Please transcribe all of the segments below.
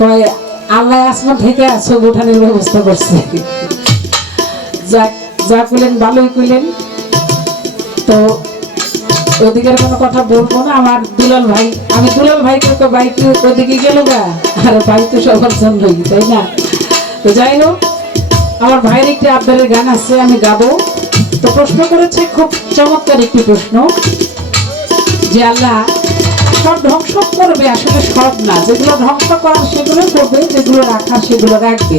কয়, আল্লাহ আসমান থেকে চোখ উঠানোর ব্যবস্থা করছে। যা যা করলেন ভালোই করলেন। তো ওদিকের কোনো কথা বলব না, আমার দুলাল ভাই, আমি দুলাল ভাইকে তো বাইক ওদিকে গেল গা, আর ভাই সবার জন্যই, তাই না? তো যাই হোক, আমার ভাইয়ের একটি আবদারের গান আছে, আমি গাবো। তো প্রশ্ন করেছে, খুব চমৎকার একটি প্রশ্ন, যে আল্লাহ সব ধ্বংস করবে আসলে সব না। যেগুলো ধ্বংস করার সেগুলো করবে, যেগুলো রাখার সেগুলো রাখবে।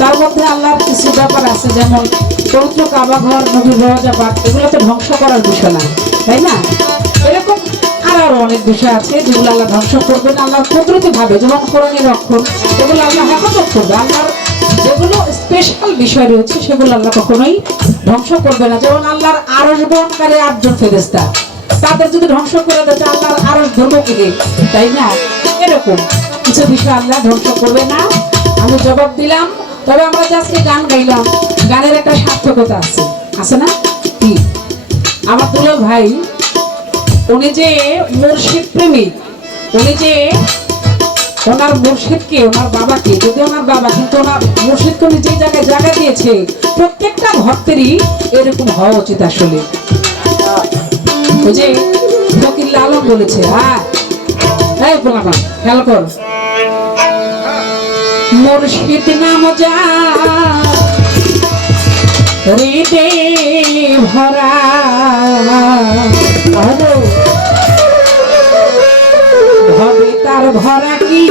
তার মধ্যে আল্লাহর কিছু ব্যাপার আছে, যেমন পবিত্র কাবা ঘর নবী রজাবাদ এগুলো তো ধ্বংস করার বিষয় না, তাই না? এরকম আর অনেক বিষয় আছে যেগুলো আল্লাহ ধ্বংস করবে করবেন আল্লাহ কুদরতি ভাবে যেমন কোরআনের রক্ষণ এগুলো আল্লাহ হেফাজত করবে। আল্লাহর যেগুলো স্পেশাল বিষয় রয়েছে, সেগুলো আল্লাহ কখনোই ধ্বংস করবে না। যেমন আল্লাহর আরস বহনকারী আটজন ফেরেস্তা তাদের যদি ধ্বংস করে দেয় আল্লাহর আরস ধর্ম কে তাই না? এরকম। কিছু বিষয় আল্লাহ ধ্বংস করবে না। আমি জবাব দিলাম। তবে আমরা আজকে গান গাইলাম। গানের একটা সার্থকতা আছে। আছে না? কি? আমার দুলো ভাই, উনি যে মুর্শিদ প্রেমিক, উনি যে ওনার মুর্শিদকে, ওনার বাবাকে যদি ওনার বাবা, কিন্তু ওনার মুর্শিদকে উনি যে জায়গায় জায়গা দিয়েছে, প্রত্যেকটা ভক্তেরই এরকম হওয়া উচিত আসলে। ওই যে ফকির আলম বলেছে হ্যাঁ? এই পোলাপা খেয়াল কর। মুর্শিদ নাম যা হৃদে ভরা। হবে তার ভরা কি?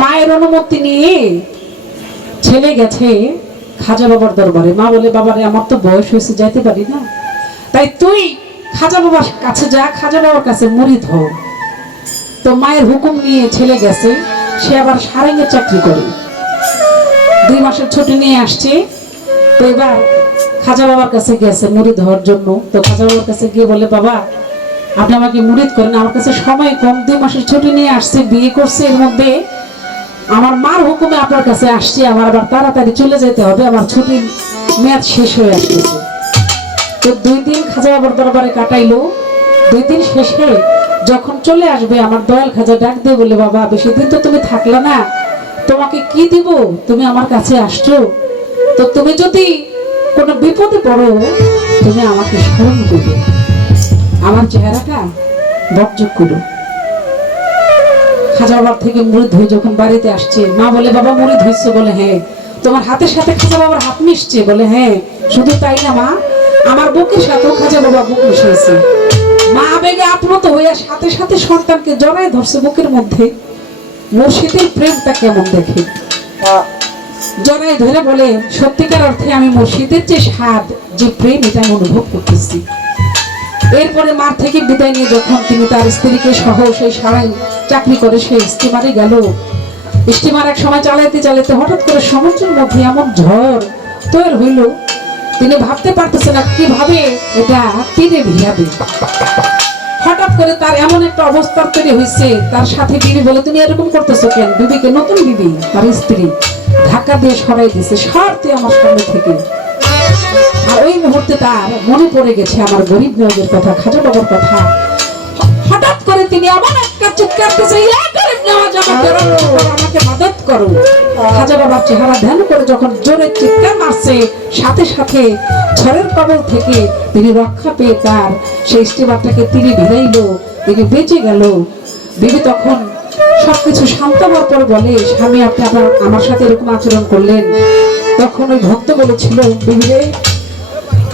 মায়ের অনুমতি নিয়ে ছেলে গেছে খাজা বাবার দরবারে। মা বলে, বাবারে, আমার তো বয়স হয়েছে, যাইতে পারি না। তাই তুই খাজা বাবার কাছে যা, খাজা বাবার কাছে মরিদ হ তো মায়ের হুকুম নিয়ে ছেলে গেছে, সে আবার সারেঙ্গে চাকরি করে। দুই মাসের ছুটি নিয়ে আসছে। তো এবার খাজা বাবার কাছে গেছে মুড়ি হওয়ার জন্য। তো খাজা বাবার কাছে গিয়ে বলে, বাবা, আপনি আমাকে মুড়িদ করেন আমার কাছে সময় কম। দুই মাসের ছুটি নিয়ে আসছে, বিয়ে করছে এর মধ্যে। আমার মার হুকুমে আপনার কাছে আসছি, আমার আবার তাড়াতাড়ি চলে যেতে হবে, আমার ছুটির মেয়াদ শেষ হয়ে আসতেছে। তো দুই দিন খাজা বাবার দরবারে কাটাইলো। দুই দিন শেষে যখন চলে আসবে, আমার দয়াল খাজা ডাক দিয়ে বলে বাবা, বেশি দিন তো তুমি থাকলে না, তোমাকে কি দিব? তুমি আমার কাছে আসছো। তো তুমি যদি কোনো বিপদে পড়ো, তুমি আমাকে স্মরণ করবে। আমার চেহারাটা বকযোগ করো। খাজা বাবার থেকে মুড়ি ধুয়ে যখন বাড়িতে আসছে, মা বলে, বাবা মুড়ি ধুইছে বলে হ্যাঁ তোমার হাতের সাথে খাজা বাবার হাত মিশছে বলে হ্যাঁ শুধু তাই না, মা? আমার বুকের সাথেও খাজা বাবা বুক মিশিয়েছে মা আবেগে আপ্লুত হইয়া সাথে সাথে সন্তানকে জড়ায় ধরছে বুকের মধ্যে। মুর্শিদের প্রেমটা কেমন দেখে? জড়ায় ধরে বলে, সত্যিকার অর্থে আমি মুর্শিদের যে স্বাদ, যে প্রেম এটা আমি অনুভব করতেছি। এরপরে মার থেকে বিদায় নিয়ে যখন তিনি তার স্ত্রীকে সহ সেই সারাই চাকরি করে সেই স্টিমারে গেল। স্টিমার এক সময় চালাইতে চালাইতে হঠাৎ করে সমুদ্রের মধ্যে এমন ঝড় তৈরি হইল, তিনি ভাবতে পারতেছে না কীভাবে এটা তীরে ভিয়াবে হঠাৎ করে তার এমন একটা অবস্থা তৈরি হয়েছে তার সাথে বিবি বলে, তুমি এরকম করতেছো কেন? বিবিকে নতুন বিবি, তার স্ত্রী, ধাক্কা দিয়ে সরাই দিছে সরতে আমার সামনে থেকে। আর ওই মুহূর্তে তার মনে পড়ে গেছে আমার গরিব নজের কথা খাজা বাবার কথা। করে তিনি এমন একটা চিৎকার দিয়েছে গরিব নওয়াজ আমাকে করো, আমাকে মদত করো। খাজা বাবার চেহারা ধ্যান করে যখন জোরে চিৎকার মারছে সাথে সাথে ঝড়ের কবল থেকে তিনি রক্ষা পেয়ে তার সেই স্টিমারটাকে তিনি ভিড়াইল তিনি বেঁচে গেল। বিবি তখন সবকিছু শান্ত হওয়ার পর বলে স্বামী আপনি আমার আমার সাথে এরকম আচরণ করলেন? তখন ওই ভক্ত বলেছিল বিবিরে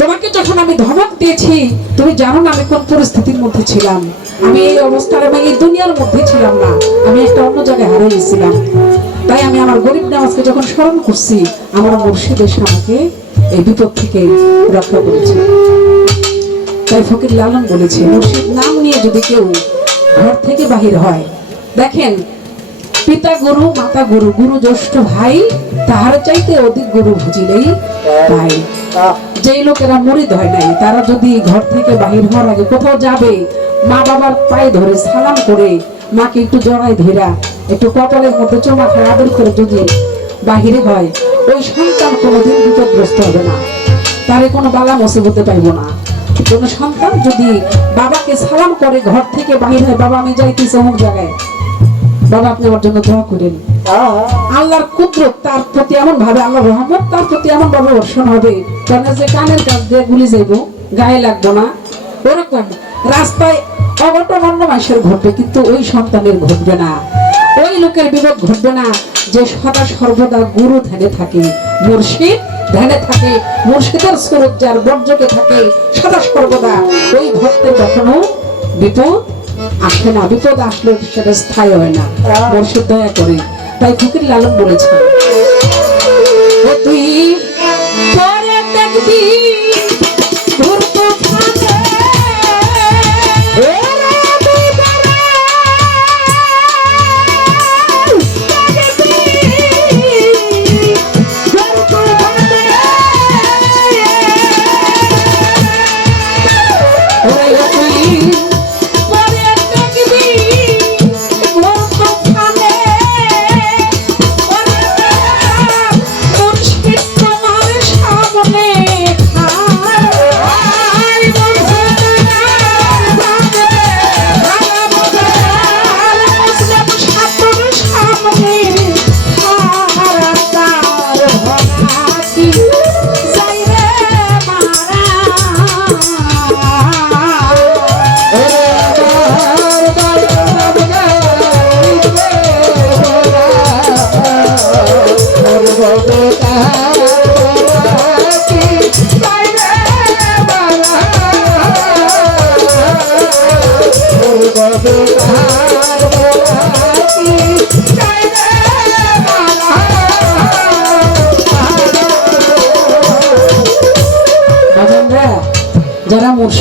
তোমাকে যখন আমি ধমক দিয়েছি তুমি জানো না আমি কোন পরিস্থিতির মধ্যে ছিলাম। আমি এই অবস্থার, আমি এই দুনিয়ার মধ্যে ছিলাম না। আমি একটা অন্য জায়গায় হারিয়ে গেছিলাম। তাই আমি আমার গরিব নামাজকে যখন স্মরণ করছি, আমার মুর্শিদ এসে আমাকে এই বিপদ থেকে রক্ষা করেছে। তাই ফকির লালন বলেছে, মুর্শিদ নাম নিয়ে যদি কেউ ঘর থেকে বাহির হয়, দেখেন পিতা গুরু, মাতা গুরু গুরু জ্যেষ্ঠ ভাই, তাহার চাইতে অধিক গুরু বুঝিলেই ভাই যেই লোকেরা মরিদ হয় নাই, তারা যদি ঘর থেকে বাহির হওয়ার আগে কোথাও যাবে, মা বাবার পায়ে ধরে সালাম করে, মাকে একটু জড়াই ধরা একটু কপালের মধ্যে চোমা আদর করে যদি বাহিরে হয়, ওই সন্তান কোনোদিন বিপদগ্রস্ত হবে না। তারে কোনো বালা মুসিবতে পাইব না। কোনো সন্তান যদি বাবাকে সালাম করে, ঘর থেকে বাহির হয়, বাবা আমি যাইতেছি অমুক জায়গায় ঘটবে কিন্তু ওই সন্তানের ঘটবে না। ওই লোকের বিপদ ঘটবে না। যে সদা সর্বদা গুরু ধ্যানে থাকে, মুর্শিদ ধ্যানে থাকে, মুর্শিদের স্বরূপ যার বর্জকে থাকে, সদা সর্বদা ওই ভক্তের কখনো বিপদ আসে না, বিপদ আসলে সেটা স্থায়ী হয় না। মুর্শিদ দয়া করে তাই ফকির লালন বলেছেন তুই পরে দেখবি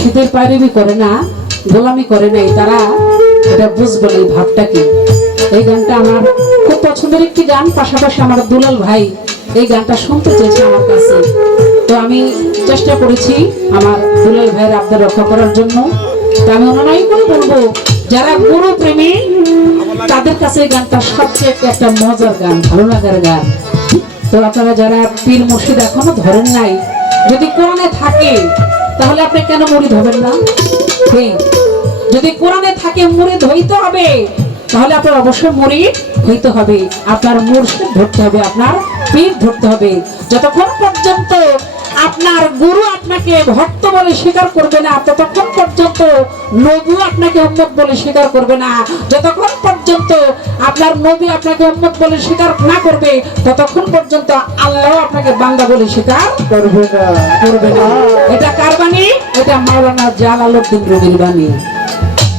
মুর্শিদের পায়রিবি করে না, গোলামি করে নাই, তারা এটা বুঝবে এই ভাবটা কি? এই গানটা আমার খুব পছন্দের একটি গান, পাশাপাশি আমার দুলাল ভাই এই গানটা শুনতে চেয়েছে আমার কাছে। তো আমি চেষ্টা করেছি আমার দুলাল ভাইয়ের আবদার রক্ষা করার জন্য। তো আমি অনুনয় করে বলব, যারা গুরু প্রেমী তাদের কাছে এই গানটা সবচেয়ে একটা মজার গান, ভালো লাগার গান। তো আপনারা যারা পীর মুর্শিদ এখনও ধরেন নাই, যদি কোরআনে থাকে তাহলে আপনি কেন মুড়ি ধরবেন না? যদি কোরআনে থাকে মুড়ি ধইতে হবে, তাহলে আপনার অবশ্যই মুড়ি হইতে হবে। আপনার মুর্শিদ ধরতে হবে, আপনার পীর ধরতে হবে। যতক্ষণ পর্যন্ত আপনার গুরু আপনাকে ভক্ত বলে স্বীকার করবে না, ততক্ষণ পর্যন্ত নবু আপনাকে উম্মত বলে স্বীকার করবে না। যতক্ষণ পর্যন্ত আপনার নবী আপনাকে উম্মত বলে স্বীকার না করবে, ততক্ষণ পর্যন্ত আল্লাহ আপনাকে বান্দা বলে স্বীকার করবে না। করবে না। এটা কার বাণী? এটা মাওলানা জালালউদ্দিন রুমির বাণী।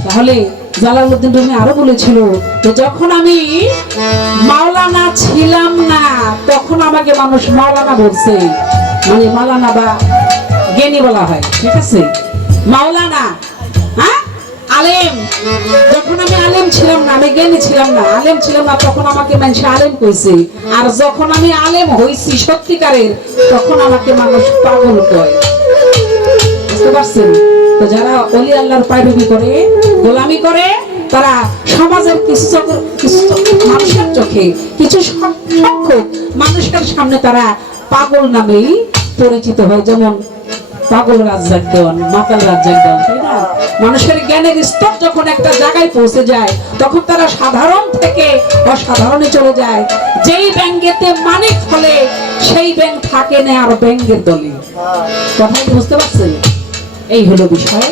তাহলে জালালউদ্দিন রুমি আরও বলেছিল যে, যখন আমি মাওলানা ছিলাম না, তখন আমাকে মানুষ মাওলানা বলছে। মানে মাওলানা বা জ্ঞানী বলা হয়, ঠিক আছে? মাওলানা হ্যাঁ? আলেম। যখন আমি আলেম ছিলাম না, আমি জ্ঞানী ছিলাম না, আলেম ছিলাম না, তখন আমাকে মানুষ আলেম কইছে। আর যখন আমি আলেম হইছি সত্যিকারের, তখন আমাকে মানুষ পাগল কয়। বুঝতে পারছেন? তো যারা অলি আল্লাহর পায়রবি করে, গোলামি করে, তারা সমাজের কিছু মানুষের চোখে কিছু সংখ্যক মানুষের সামনে তারা পাগল নামেই পরিচিত হয়, যেমন পাগল রাজ্জাক দেওয়ান মাতাল রাজ্জাক দেওয়ান তাই না? মানুষের জ্ঞানের স্তর যখন একটা জায়গায় পৌঁছে যায়, তখন তারা সাধারণ থেকে অসাধারণে চলে যায়। যেই ব্যাংকেতে মানিক হলে, সেই ব্যাংক থাকে না আর ব্যাংকের দলে। কথা কি বুঝতে পারছেন? এই হলো বিষয়।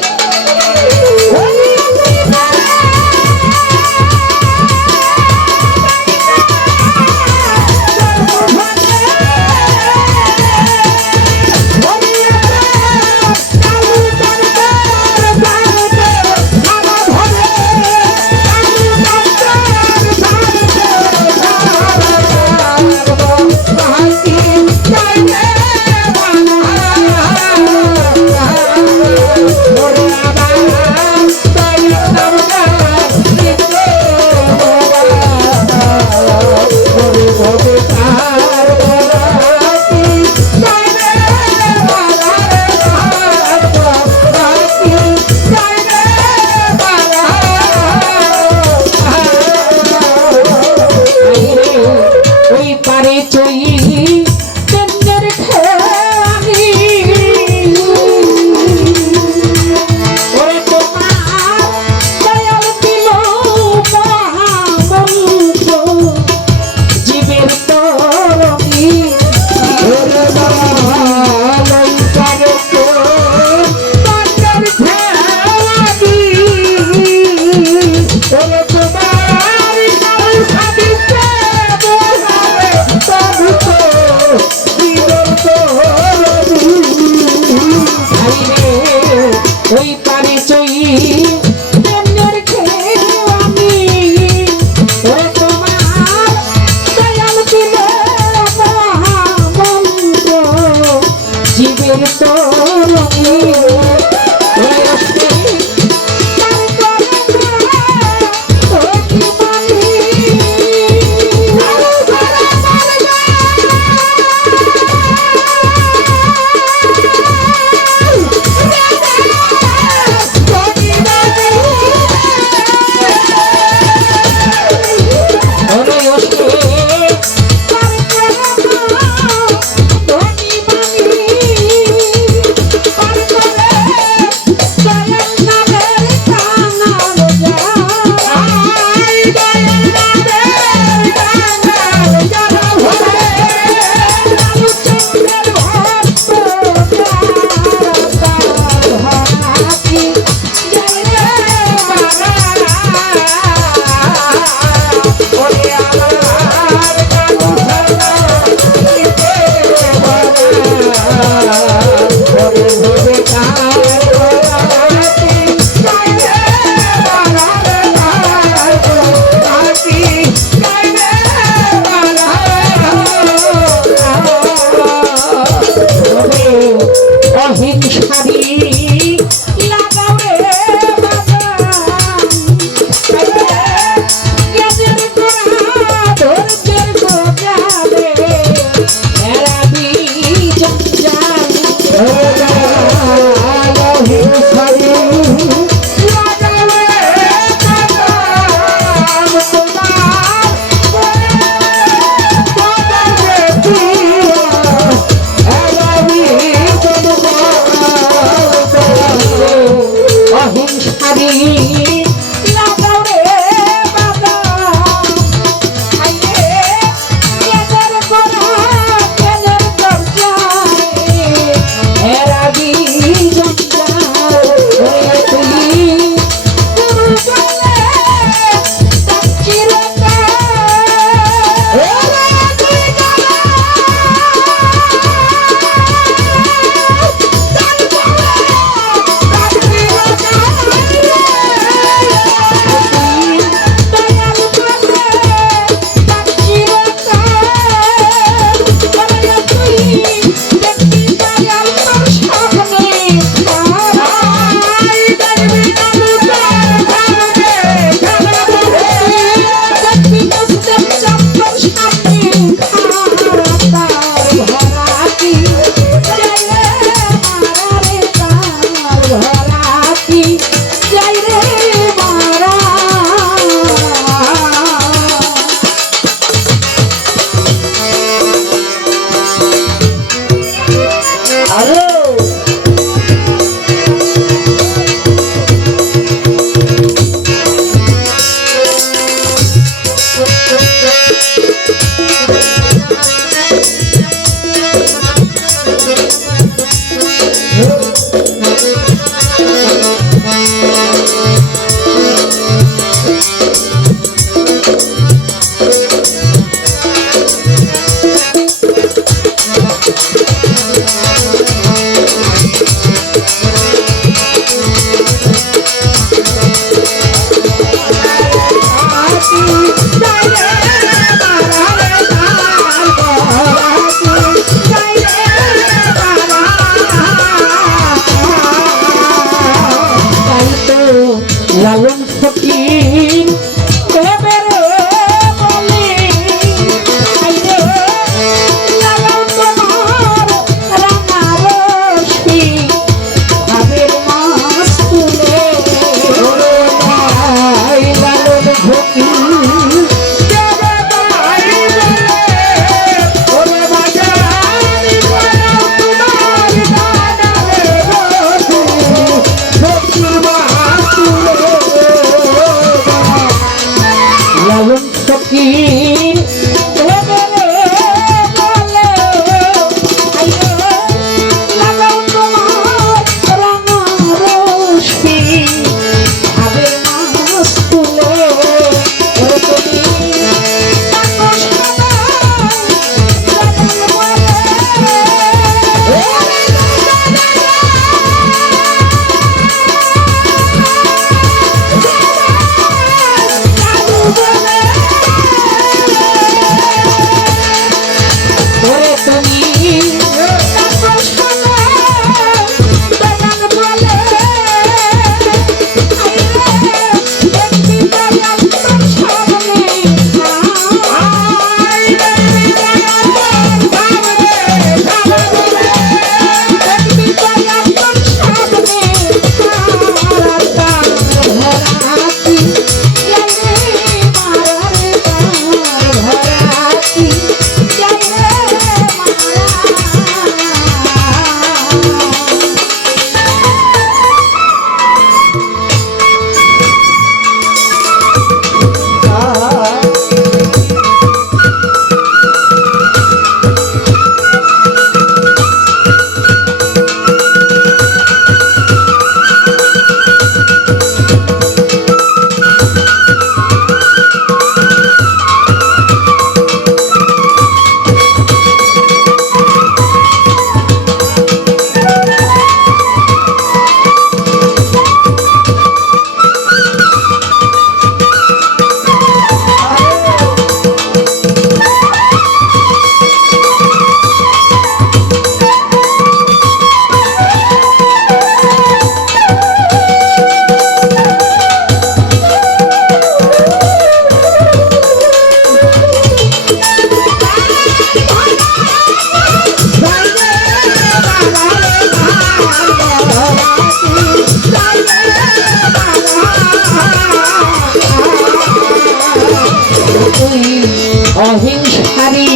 অহিংসারী